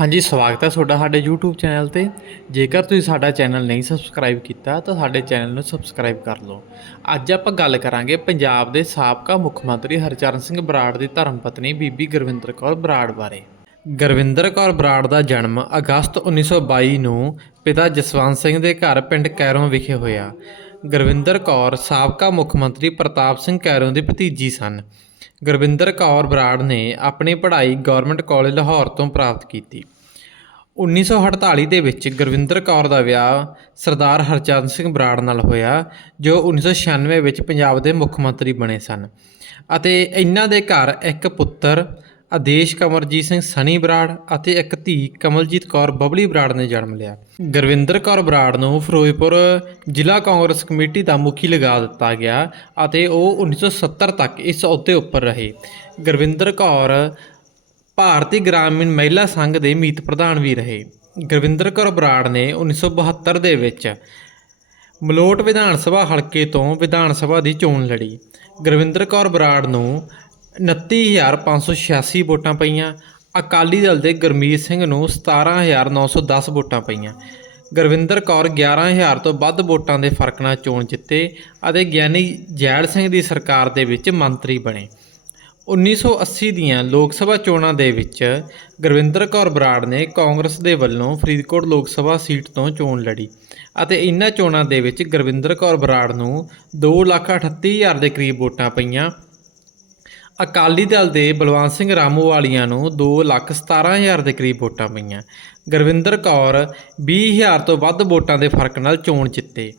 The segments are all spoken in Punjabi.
ਹਾਂਜੀ, ਸਵਾਗਤ ਹੈ ਤੁਹਾਡਾ ਸਾਡੇ YouTube ਚੈਨਲ ਤੇ। ਜੇਕਰ ਤੁਸੀਂ ਸਾਡਾ ਚੈਨਲ ਨਹੀਂ ਸਬਸਕ੍ਰਾਈਬ ਕੀਤਾ, ਤਾਂ ਸਾਡੇ ਚੈਨਲ ਨੂੰ ਸਬਸਕ੍ਰਾਈਬ ਕਰ ਲਓ। ਅੱਜ ਆਪਾਂ ਗੱਲ ਕਰਾਂਗੇ ਪੰਜਾਬ ਦੇ ਸਾਬਕਾ ਮੁੱਖ ਮੰਤਰੀ ਹਰਚਰਨ ਸਿੰਘ ਬਰਾੜ ਦੀ ਧਰਮ ਪਤਨੀ ਬੀਬੀ ਗੁਰਵਿੰਦਰ ਕੌਰ ਬਰਾੜ ਬਾਰੇ। ਗੁਰਵਿੰਦਰ ਕੌਰ ਬਰਾੜ ਦਾ ਜਨਮ ਅਗਸਤ 1922 ਨੂੰ ਪਿਤਾ ਜਸਵੰਤ ਸਿੰਘ ਦੇ ਘਰ ਪਿੰਡ ਕੈਰੋਂ ਵਿਖੇ ਹੋਇਆ। ਗੁਰਵਿੰਦਰ ਕੌਰ ਸਾਬਕਾ ਮੁੱਖ ਮੰਤਰੀ ਪ੍ਰਤਾਪ ਸਿੰਘ ਕੈਰੋਂ ਦੀ ਭਤੀਜੀ ਸਨ। ਗੁਰਵਿੰਦਰ ਕੌਰ ਬਰਾੜ ਨੇ ਆਪਣੀ ਪੜ੍ਹਾਈ ਗਵਰਨਮੈਂਟ ਕਾਲਜ ਲਾਹੌਰ ਤੋਂ ਪ੍ਰਾਪਤ ਕੀਤੀ। 1948 ਦੇ ਵਿੱਚ ਗੁਰਵਿੰਦਰ ਕੌਰ ਦਾ ਵਿਆਹ ਸਰਦਾਰ ਹਰਚਰਨ ਸਿੰਘ ਬਰਾੜ ਨਾਲ ਹੋਇਆ, ਜੋ 1996 ਵਿੱਚ ਪੰਜਾਬ ਦੇ ਮੁੱਖ ਮੰਤਰੀ ਬਣੇ ਸਨ ਅਤੇ ਇਹਨਾਂ ਦੇ ਘਰ ਇੱਕ ਪੁੱਤਰ ਆਦੇਸ਼ ਕਮਰਜੀਤ ਸਿੰਘ ਸਣੀ ਬਰਾੜ ਅਤੇ ਇੱਕ ਧੀ ਕਮਲਜੀਤ ਕੌਰ ਬਬਲੀ ਬਰਾੜ ਨੇ ਜਨਮ ਲਿਆ। ਗੁਰਵਿੰਦਰ ਕੌਰ ਬਰਾੜ ਨੂੰ ਫਿਰੋਜ਼ਪੁਰ ਜ਼ਿਲ੍ਹਾ ਕਾਂਗਰਸ ਕਮੇਟੀ ਦਾ ਮੁਖੀ ਲਗਾ ਦਿੱਤਾ ਗਿਆ ਅਤੇ ਉਹ 1970 ਤੱਕ ਇਸ ਅਹੁਦੇ ਉੱਪਰ ਰਹੇ। ਗੁਰਵਿੰਦਰ ਕੌਰ ਭਾਰਤੀ ਗ੍ਰਾਮੀਣ ਮਹਿਲਾ ਸੰਘ ਦੇ ਮੀਤ ਪ੍ਰਧਾਨ ਵੀ ਰਹੇ। ਗੁਰਵਿੰਦਰ ਕੌਰ ਬਰਾੜ ਨੇ 1972 ਦੇ ਵਿੱਚ ਮਲੋਟ ਵਿਧਾਨ ਸਭਾ ਹਲਕੇ ਤੋਂ ਵਿਧਾਨ ਸਭਾ ਦੀ ਚੋਣ ਲੜੀ। ਗੁਰਵਿੰਦਰ ਕੌਰ ਬਰਾੜ ਨੂੰ 29586 ਵੋਟਾਂ ਪਈਆਂ। ਅਕਾਲੀ ਦਲ ਦੇ ਗੁਰਮੀਤ ਸਿੰਘ ਨੂੰ 17910 ਵੋਟਾਂ ਪਈਆਂ। ਗੁਰਵਿੰਦਰ ਕੌਰ 11000 ਤੋਂ ਵੱਧ ਵੋਟਾਂ ਦੇ ਫ਼ਰਕ ਨਾਲ ਚੋਣ ਜਿੱਤੇ ਅਤੇ ਗਿਆਨੀ ਜੈਲ ਸਿੰਘ ਦੀ ਸਰਕਾਰ ਦੇ ਵਿੱਚ ਮੰਤਰੀ ਬਣੇ। 1980 ਦੀਆਂ ਲੋਕ ਸਭਾ ਚੋਣਾਂ ਦੇ ਵਿੱਚ ਗੁਰਵਿੰਦਰ ਕੌਰ ਬਰਾੜ ਨੇ ਕਾਂਗਰਸ ਦੇ ਵੱਲੋਂ ਫਰੀਦਕੋਟ ਲੋਕ ਸਭਾ ਸੀਟ ਤੋਂ ਚੋਣ ਲੜੀ ਅਤੇ ਇਨ੍ਹਾਂ ਚੋਣਾਂ ਦੇ ਵਿੱਚ ਗੁਰਵਿੰਦਰ ਕੌਰ ਬਰਾੜ ਨੂੰ 238000 ਦੇ ਕਰੀਬ ਵੋਟਾਂ ਪਈਆਂ। ਅਕਾਲੀ ਦਲ ਦੇ ਬਲਵੰਤ ਸਿੰਘ ਰਾਮੂਵਾਲੀਆਂ ਨੂੰ 217000 ਦੇ ਕਰੀਬ ਵੋਟਾਂ ਪਈਆਂ। ਗੁਰਵਿੰਦਰ ਕੌਰ 20000 ਤੋਂ ਵੱਧ ਵੋਟਾਂ ਦੇ ਫ਼ਰਕ ਨਾਲ ਚੋਣ ਜਿੱਤੇ।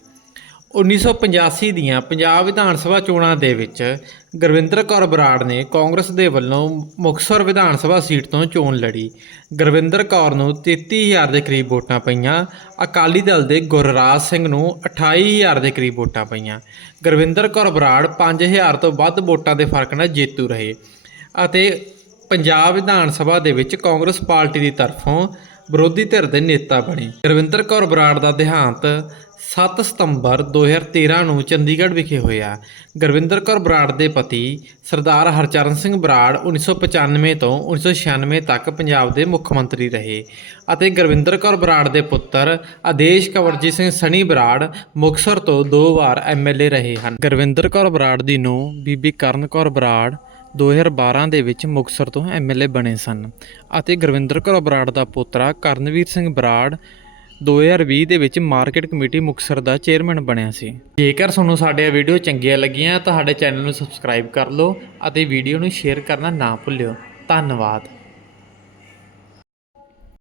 1985 ਦੀਆਂ ਪੰਜਾਬ ਵਿਧਾਨ ਸਭਾ ਚੋਣਾਂ ਦੇ ਵਿੱਚ ਗੁਰਵਿੰਦਰ ਕੌਰ ਬਰਾੜ ਨੇ ਕਾਂਗਰਸ ਦੇ ਵੱਲੋਂ ਮੁਕਤਸਰ ਵਿਧਾਨ ਸਭਾ ਸੀਟ ਤੋਂ ਚੋਣ ਲੜੀ। ਗੁਰਵਿੰਦਰ ਕੌਰ ਨੂੰ 33000 ਦੇ ਕਰੀਬ ਵੋਟਾਂ ਪਈਆਂ। ਅਕਾਲੀ ਦਲ ਦੇ ਗੁਰਰਾਜ ਸਿੰਘ ਨੂੰ 28000 ਦੇ ਕਰੀਬ ਵੋਟਾਂ ਪਈਆਂ। ਗੁਰਵਿੰਦਰ ਕੌਰ ਬਰਾੜ 5000 ਤੋਂ ਵੱਧ ਵੋਟਾਂ ਦੇ ਫ਼ਰਕ ਨਾਲ ਜੇਤੂ ਰਹੇ ਅਤੇ ਪੰਜਾਬ ਵਿਧਾਨ ਸਭਾ ਦੇ ਵਿੱਚ ਕਾਂਗਰਸ ਪਾਰਟੀ ਦੀ ਤਰਫੋਂ ਵਿਰੋਧੀ ਧਿਰ ਦੇ ਨੇਤਾ ਬਣੇ। ਗੁਰਵਿੰਦਰ ਕੌਰ ਬਰਾੜ ਦਾ ਦੇਹਾਂਤ 7 ਸਤੰਬਰ 2013 ਨੂੰ ਚੰਡੀਗੜ੍ਹ ਵਿਖੇ ਹੋਇਆ। ਗੁਰਵਿੰਦਰ ਕੌਰ ਬਰਾੜ ਦੇ ਪਤੀ ਸਰਦਾਰ ਹਰਚਰਨ ਸਿੰਘ ਬਰਾੜ 1995 ਤੋਂ 1996 ਤੱਕ ਪੰਜਾਬ ਦੇ ਮੁੱਖ ਮੰਤਰੀ ਰਹੇ ਅਤੇ ਗੁਰਵਿੰਦਰ ਕੌਰ ਬਰਾੜ ਦੇ ਪੁੱਤਰ ਆਦੇਸ਼ ਕਵਰਜੀਤ ਸਿੰਘ ਸਣੀ ਬਰਾੜ ਮੁਕਤਸਰ ਤੋਂ ਦੋ ਵਾਰ ਐਮਐਲਏ ਰਹੇ ਹਨ। ਗੁਰਵਿੰਦਰ ਕੌਰ ਬਰਾੜ ਦੀ ਨੂੰ ਬੀਬੀ ਕਰਨ ਕੌਰ ਬਰਾੜ 2012 ਦੇ ਵਿੱਚ ਮੁਕਤਸਰ ਤੋਂ ਐਮਐਲਏ ਬਣੇ ਸਨ ਅਤੇ ਗੁਰਵਿੰਦਰ ਕੌਰ ਬਰਾੜ ਦਾ ਪੋਤਰਾ ਕਰਨਵੀਰ ਸਿੰਘ ਬਰਾੜ 2020 ਦੇ ਵਿੱਚ ਮਾਰਕੀਟ ਕਮੇਟੀ ਮੁਕਤਸਰ ਦਾ ਚੇਅਰਮੈਨ ਬਣਿਆ ਸੀ। ਜੇਕਰ ਤੁਹਾਨੂੰ ਸਾਡੀਆਂ ਵੀਡੀਓ ਚੰਗੀਆਂ ਲੱਗੀਆਂ ਤਾਂ ਸਾਡੇ ਚੈਨਲ ਨੂੰ ਸਬਸਕ੍ਰਾਈਬ ਕਰ ਲਓ ਅਤੇ ਵੀਡੀਓ ਨੂੰ ਸ਼ੇਅਰ ਕਰਨਾ ਨਾ ਭੁੱਲਿਓ। ਧੰਨਵਾਦ।